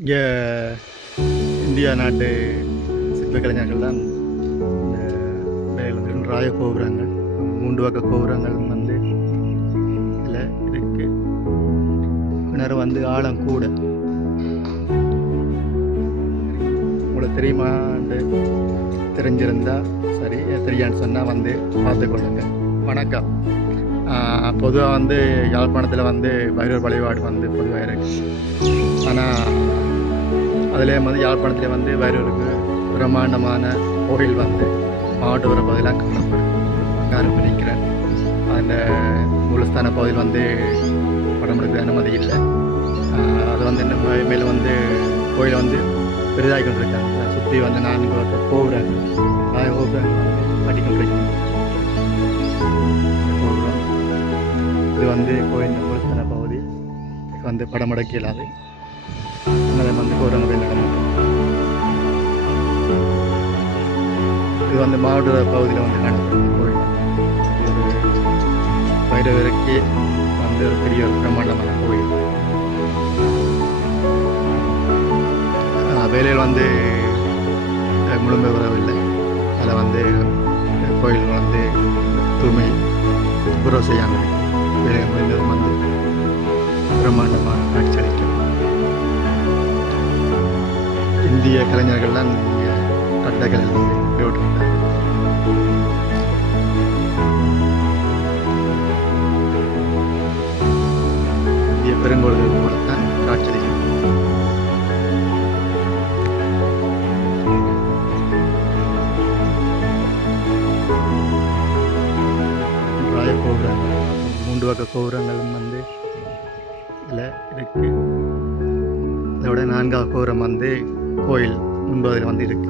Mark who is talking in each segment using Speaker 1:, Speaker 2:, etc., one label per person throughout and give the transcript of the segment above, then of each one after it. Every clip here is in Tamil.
Speaker 1: இங்கே இந்தியா நாட்டு சிற்பக்கலைஞர்கள் தான் இந்த ராய கோபுரங்கள் மூன்று பக்க கோபுரங்கள் வந்து இதில் இருக்கு. கிணறு வந்து ஆழம் கூட உங்களுக்கு தெரியுமாண்டு தெரிஞ்சிருந்தா சரி தெரியான்னு சொன்னால் வந்து பார்த்துக்கொள்ளுங்க வணக்கம். பொதுவாக வந்து யாழ்ப்பாணத்தில் வந்து பைரவர் வழிபாடு வந்து பொதுவாக இருக்கு. ஆனால் அதிலே வந்து யாழ்ப்பாணத்தில் வந்து பைரவருக்கு பிரம்மாண்டமான கோவில் வந்து மாவட்ட உற பகுதியெலாம் காணப்படும். அங்கே நிற்கிறேன் அந்த மூலஸ்தான பகுதியில் வந்து படம் அனுமதி இல்லை. அது வந்து என்ன மேலே வந்து கோயிலை வந்து பெரிதாகி கொண்டிருக்காங்க. சுற்றி வந்து நான்கு வகை கோபுரங்கள் நான்கு கோபுரங்கள் வந்து கட்டி கொண்டிருக்காங்க இது வந்து கோயில் மூலஸ்தான பகுதி. வந்து படம் இல்லாது இது வந்து மாவட்ட பகுதியில் வந்து காணப்படும் கோயில். பைரவருக்கு வந்து ஒரு பெரிய ஒரு பிரம்மாண்டமான கோயில். வேலையில் வந்து முழுமை வரவில்லை அதில் வந்து கோயில் வந்து தூய்மை துப்புரவு செய்யாமல் வேலை முடிந்ததும் வந்து பிரம்மாண்டமாக காட்சியளிக்கும். இந்திய கலைஞர்கள்லாம் இங்கே வந்து விட்டுருந்தாங்க இந்திய பெருங்கோள்கள் போலத்தான் காட்சியளிக்கும். ராய கோபுரங்கள் மூன்று வகை கோபுரங்களும் வந்து இதில் இருக்கு. இதோட நான்காவது கோபுரம் வந்து கோயில் முன்பதில் வந்து இருக்கு.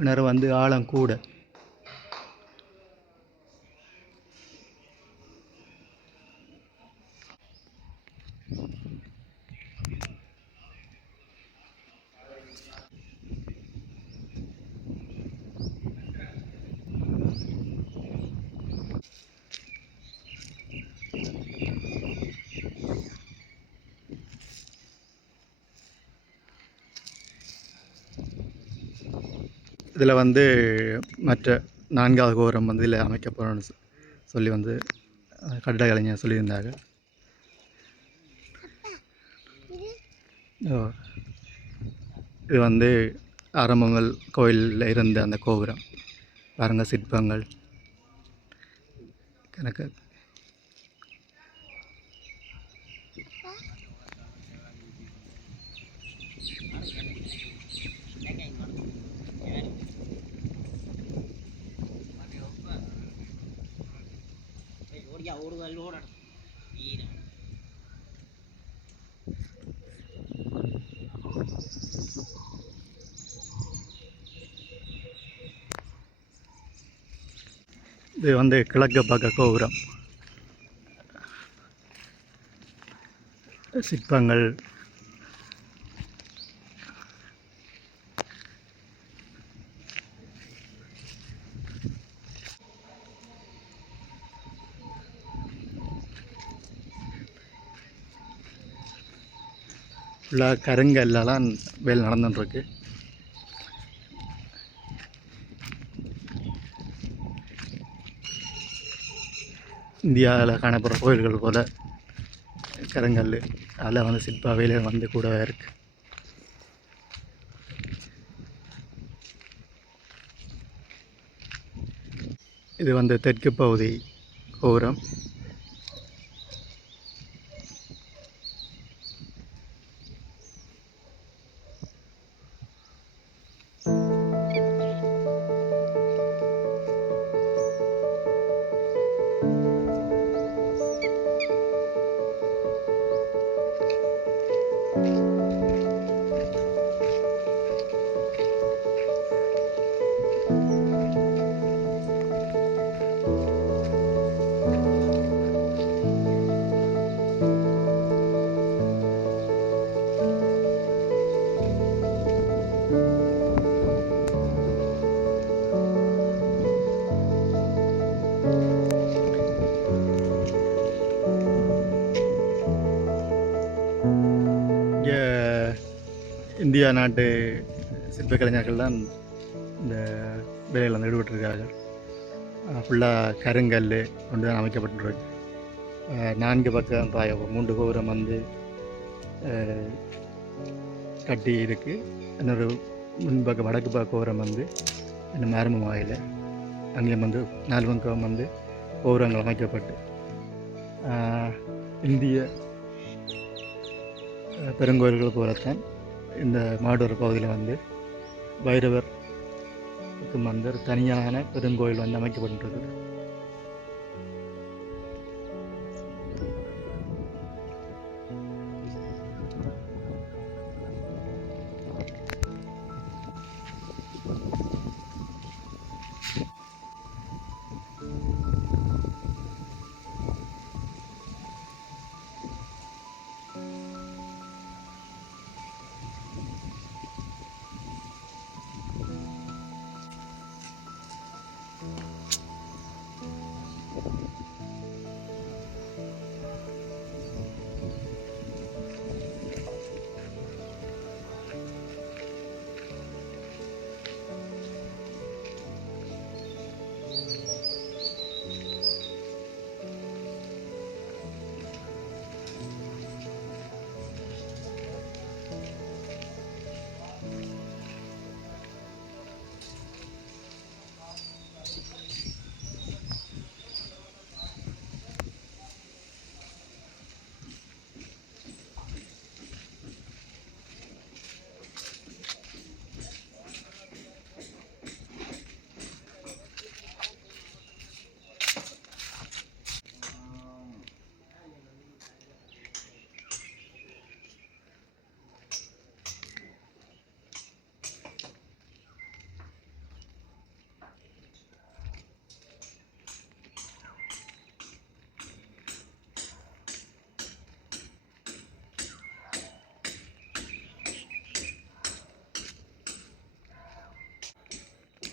Speaker 1: கிணறு வந்து ஆழம் கூட இதில் வந்து மற்ற நான்காவது கோபுரம் வந்து இதில் அமைக்க போகிறோன்னு சொல்லி வந்து கட்டிட கலைஞர் சொல்லியிருந்தாங்க இது வந்து ஆரம்பங்கள் கோயிலில் இருந்த அந்த கோபுரம். பாருங்க சிற்பங்கள்.
Speaker 2: எனக்கு Thank you.
Speaker 1: இது வந்து கிழக்கு பக்க கோபுரம். சிற்பங்கள். ஃபுல்லாக கருங்கல்லாம் வேலை நடந்துட்டுருக்கு. இந்தியாவில் காணப்படுற கோயில்கள் போல் கருங்கல் அதில் வந்து சிற்ப வேலை வந்து கூடவே இருக்குது இது வந்து தெற்கு பகுதி கோபுரம். இந்தியா நாட்டு சிற்ப கலைஞர்கள் தான் இந்த வேலையில் வந்து ஈடுபட்டிருக்கார்கள் ஃபுல்லாக கருங்கல் கொண்டு தான் அமைக்கப்பட்டிருக்கு. நான்கு பக்கம் பாய மூன்று கோபுரம் வந்து கட்டி இருக்கு. இன்னொரு முன்பக்கம் வடக்கு பக்க கோபுரம் வந்து இன்னும் ஆரம்பமாகல அங்கேயும் வந்து நாலு பக்கம் வந்து கோபுரங்கள் அமைக்கப்பட்டு இந்திய பெருங்கோயில்கள் போலத்தான் இந்த மாடூர் பகுதியில் வந்து பைரவர் வந்து ஒரு தனியான பெருங்கோயில் வந்து அமைக்கப்பட்டிருக்குது.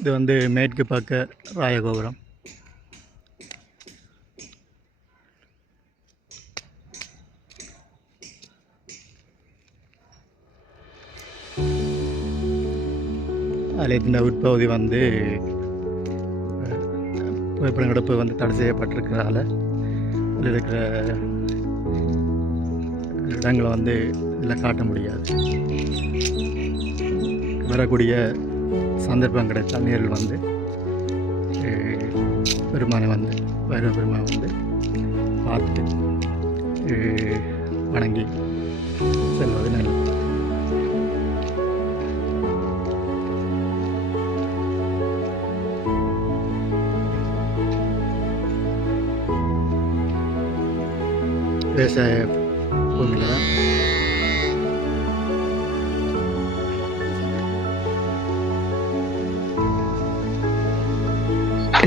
Speaker 1: இது வந்து மேற்கு பார்க்க ராயகோபுரம். ஆலயத்தின் உட்பகுதி வந்து புகைப்படம் எடுப்பு வந்து தடை செய்யப்பட்டிருக்கிறதால அதில் இருக்கிற இடங்களை வந்து இதில் காட்ட முடியாது. வரக்கூடிய சந்தர்ப்பம் கிடைத்தால் நேரில் வந்து பெருமானை வந்து வைரவ பெருமானை வந்து பார்த்து வணங்கி செல்வது நல்லது. விவசாய பூமியில் தான்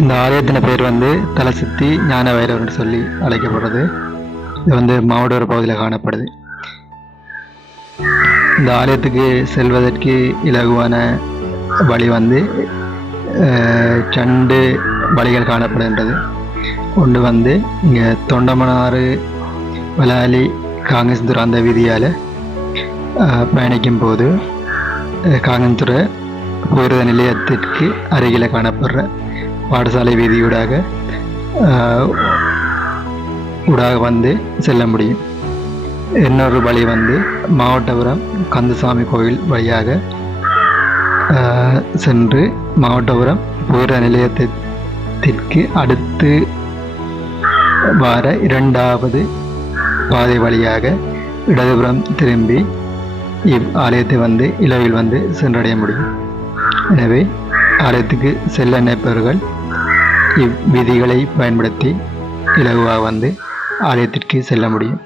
Speaker 1: இந்த ஆலயத்தின் பேர் வந்து தலசித்தி ஞான வைரவர்னு சொல்லி அழைக்கப்படுறது. இது வந்து மாவட்டூர் பகுதியில் காணப்படுது. இந்த ஆலயத்துக்கு செல்வதற்கு இலகுவான வழி வந்து சண்டு ரெண்டு வழிகள் காணப்படுகின்றது. ஒன்று வந்து இங்கே தொண்டமனாறு வலாலி காங்கேசந்துறை அந்த வீதியால் பயணிக்கும் போது அஹ், காங்கேசந்துறை நிலையத்திற்கு அருகில் காணப்படுற பாடசாலை வீதியூடாக ஊடாக வந்து செல்ல முடியும். இன்னொரு வழி வந்து மாவட்டபுரம் கந்தசாமி கோயில் வழியாக சென்று மாவட்டபுரம் போகிற நிலையத்திற்கு அடுத்து வார இரண்டாவது பாதை வழியாக இடதுபுறம் திரும்பி இவ் ஆலயத்தை வந்து இலவில் வந்து சென்றடைய முடியும். எனவே ஆலயத்துக்கு செல்ல நினைப்பவர்கள் இவ்விதிகளை பயன்படுத்தி இலகுவாக வந்து ஆலயத்திற்கு செல்ல முடியும்.